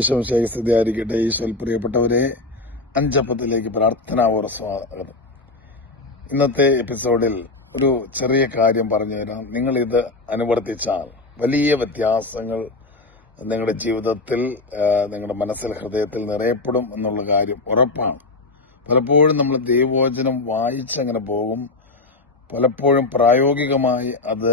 ഈശോശേഖ സ്ഥിതിയായിരിക്കട്ടെ ഈശോയിൽ പ്രിയപ്പെട്ടവരെ അഞ്ചപ്പത്തിലേക്ക് പ്രാർത്ഥനാപൂർവ സ്വാഗതം. ഇന്നത്തെ എപ്പിസോഡിൽ ഒരു ചെറിയ കാര്യം പറഞ്ഞു തരാം. ഇത് അനുവർത്തിച്ചാൽ വലിയ വ്യത്യാസങ്ങൾ നിങ്ങളുടെ ജീവിതത്തിൽ നിങ്ങളുടെ മനസ്സിൽ ഹൃദയത്തിൽ നിറയപ്പെടും എന്നുള്ള കാര്യം ഉറപ്പാണ്. പലപ്പോഴും നമ്മൾ ദൈവവചനം വായിച്ചങ്ങനെ പോകും. പലപ്പോഴും പ്രായോഗികമായി അത്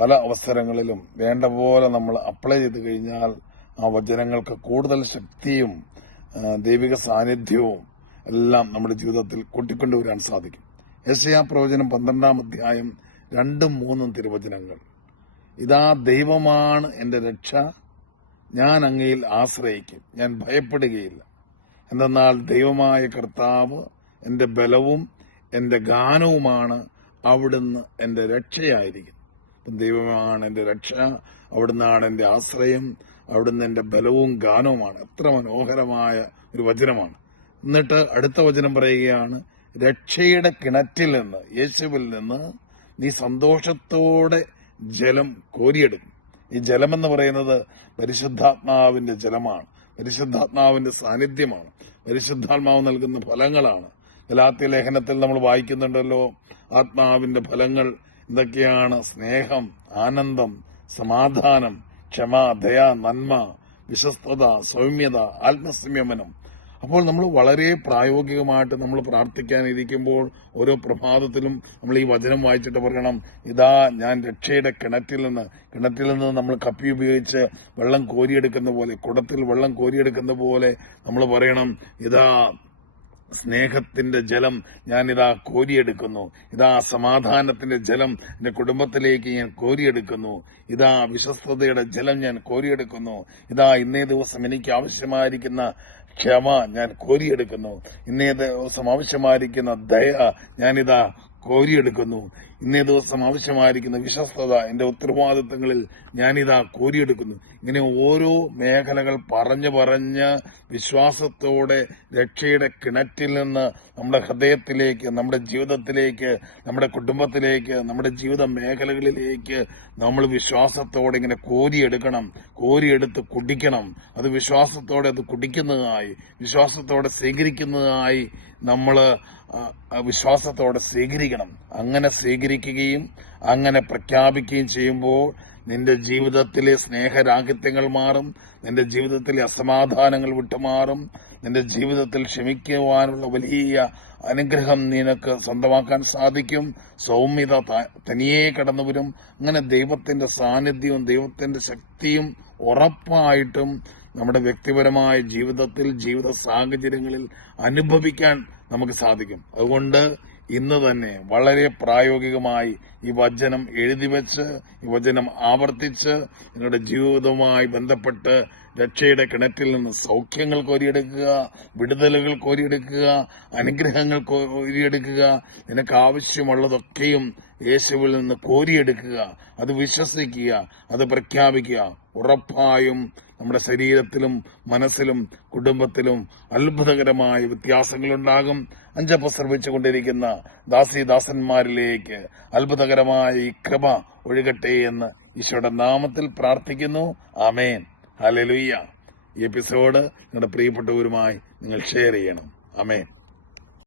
പല അവസരങ്ങളിലും വേണ്ട പോലെ നമ്മൾ അപ്ലൈ ചെയ്ത് കഴിഞ്ഞാൽ ആ വചനങ്ങൾക്ക് കൂടുതൽ ശക്തിയും ദൈവിക സാന്നിധ്യവും എല്ലാം നമ്മുടെ ജീവിതത്തിൽ കൂട്ടിക്കൊണ്ടുവരാൻ സാധിക്കും. യശയാ പ്രവചനം പന്ത്രണ്ടാം അധ്യായം രണ്ടും മൂന്നും തിരുവചനങ്ങൾ. ഇതാ ദൈവമാണ് എന്റെ രക്ഷ. ഞാൻ അങ്ങയിൽ ആശ്രയിക്കും. ഞാൻ ഭയപ്പെടുകയില്ല. എന്തെന്നാൽ ദൈവമായ കർത്താവ് എന്റെ ബലവും എന്റെ ഗാനവുമാണ് അവിടുന്ന് എന്റെ രക്ഷയായിരിക്കും. ദൈവമാണ് എന്റെ രക്ഷ അവിടുന്നാണ് എന്റെ ആശ്രയം അവിടുന്ന് എന്റെ ബലവും ഗാനവുമാണ്. എത്ര മനോഹരമായ ഒരു വചനമാണ്. എന്നിട്ട് അടുത്ത വചനം പറയുകയാണ് രക്ഷയുടെ കിണറ്റിൽ നിന്ന് യേശുവിൽ നിന്ന് നീ സന്തോഷത്തോടെ ജലം കോരിയെടുക്കും ഈ ജലം എന്ന് പറയുന്നത് പരിശുദ്ധാത്മാവിന്റെ ജലമാണ്. പരിശുദ്ധാത്മാവിന്റെ സാന്നിധ്യമാണ്. പരിശുദ്ധാത്മാവ് നൽകുന്ന ഫലങ്ങളാണ്. ഗലാത്യ ലേഖനത്തിൽ നമ്മൾ വായിക്കുന്നുണ്ടല്ലോ ആത്മാവിന്റെ ഫലങ്ങൾ എന്തൊക്കെയാണ് സ്നേഹം ആനന്ദം സമാധാനം ക്ഷമ ദയ നന്മ വിശ്വസ്തത സൗമ്യത ആത്മസംയമനം? അപ്പോൾ നമ്മൾ വളരെ പ്രായോഗികമായിട്ട് നമ്മൾ പ്രാർത്ഥിക്കാനിരിക്കുമ്പോൾ ഓരോ പ്രഭാതത്തിലും നമ്മൾ ഈ വചനം വായിച്ചിട്ട് പറയണം ഇതാ ഞാൻ രക്ഷയുടെ കിണറ്റിൽ നിന്ന് കിണറ്റിൽ നിന്ന് നമ്മൾ കപ്പി ഉപയോഗിച്ച് വെള്ളം കോരിയെടുക്കുന്ന പോലെ കുടത്തിൽ വെള്ളം കോരിയെടുക്കുന്ന പോലെ നമ്മൾ പറയണം ഇതാ സ്നേഹത്തിന്റെ ജലം ഞാനിതാ കോരിയെടുക്കുന്നു. ഇതാ സമാധാനത്തിന്റെ ജലം എന്റെ കുടുംബത്തിലേക്ക് ഞാൻ കോരിയെടുക്കുന്നു. ഇതാ വിശ്വസ്തയുടെ ജലം ഞാൻ കോരിയെടുക്കുന്നു. ഇതാ ഇന്നേ ദിവസം എനിക്ക് ആവശ്യമായിരിക്കുന്ന ക്ഷമ ഞാൻ കോരിയെടുക്കുന്നു. ഇന്നേ ദിവസം ആവശ്യമായിരിക്കുന്ന ദയ ഞാനിതാ കോരിയെടുക്കുന്നു. ഇന്നേ ദിവസം ആവശ്യമായിരിക്കുന്ന വിശ്വസ്തത എന്റെ ഉത്തരവാദിത്തങ്ങളിൽ ഞാനിതാ കോരിയെടുക്കുന്നു. ഇങ്ങനെ ഓരോ മേഖലകൾ പറഞ്ഞു പറഞ്ഞ് വിശ്വാസത്തോടെ രക്ഷയുടെ കിണറ്റിൽ നിന്ന് നമ്മുടെ ഹൃദയത്തിലേക്ക് നമ്മുടെ ജീവിതത്തിലേക്ക് നമ്മുടെ കുടുംബത്തിലേക്ക് നമ്മുടെ ജീവിത മേഖലകളിലേക്ക് നമ്മൾ വിശ്വാസത്തോടെ ഇങ്ങനെ കോരിയെടുക്കണം കോരിയെടുത്ത് കുടിക്കണം. അത് വിശ്വാസത്തോടെ അത് കുടിക്കുന്നതായി വിശ്വാസത്തോടെ സ്വീകരിക്കുന്നതായി നമ്മൾ വിശ്വാസത്തോടെ സ്വീകരിക്കണം. അങ്ങനെ സ്വീകരിക്കുകയും അങ്ങനെ പ്രഖ്യാപിക്കുകയും ചെയ്യുമ്പോൾ നിന്റെ ജീവിതത്തിലെ സ്നേഹരാഹിത്യങ്ങൾ മാറും നിന്റെ ജീവിതത്തിലെ അസമാധാനങ്ങൾ വിട്ടുമാറും നിന്റെ ജീവിതത്തിൽ ക്ഷമിക്കുവാനുള്ള വലിയ അനുഗ്രഹം നിനക്ക് സ്വന്തമാക്കാൻ സാധിക്കും. സൗമ്യത തനിയെ കടന്നു വരും. അങ്ങനെ ദൈവത്തിന്റെ സാന്നിധ്യവും ദൈവത്തിന്റെ ശക്തിയും ഉറപ്പായിട്ടും നമ്മുടെ വ്യക്തിപരമായ ജീവിതത്തിൽ ജീവിത സാഹചര്യങ്ങളിൽ അനുഭവിക്കാൻ നമുക്ക് സാധിക്കും. അതുകൊണ്ട് ഇന്ന് തന്നെ വളരെ പ്രായോഗികമായി ഈ വചനം എഴുതി വെച്ച് ഈ വചനം ആവർത്തിച്ച് നിങ്ങളുടെ ജീവിതവുമായി ബന്ധപ്പെട്ട് രക്ഷയുടെ കിണറ്റിൽ നിന്ന് സൗഖ്യങ്ങൾ കോരിയെടുക്കുക വിടുതലുകൾ കോരിയെടുക്കുക അനുഗ്രഹങ്ങൾ കോരിയെടുക്കുക നിനക്ക് ആവശ്യമുള്ളതൊക്കെയും യേശുവിൽ നിന്ന് കോരിയെടുക്കുക. അത് വിശ്വസിക്കുക അത് പ്രഖ്യാപിക്കുക. ഉറപ്പായും നമ്മുടെ ശരീരത്തിലും മനസ്സിലും കുടുംബത്തിലും അത്ഭുതകരമായ വ്യത്യാസങ്ങളുണ്ടാകും. അഞ്ചപ്പ ശ്രമിച്ചുകൊണ്ടിരിക്കുന്ന ദാസിദാസന്മാരിലേക്ക് അത്ഭുതകരമായ ഈ കൃപ ഒഴുകട്ടെ എന്ന് ഈശോയുടെ നാമത്തിൽ പ്രാർത്ഥിക്കുന്നു. ആമേൻ. ഹലലുയ്യ ഈ എപ്പിസോഡ് നിങ്ങളുടെ പ്രിയപ്പെട്ടവരുമായി നിങ്ങൾ ഷെയർ ചെയ്യണം. അമേൻ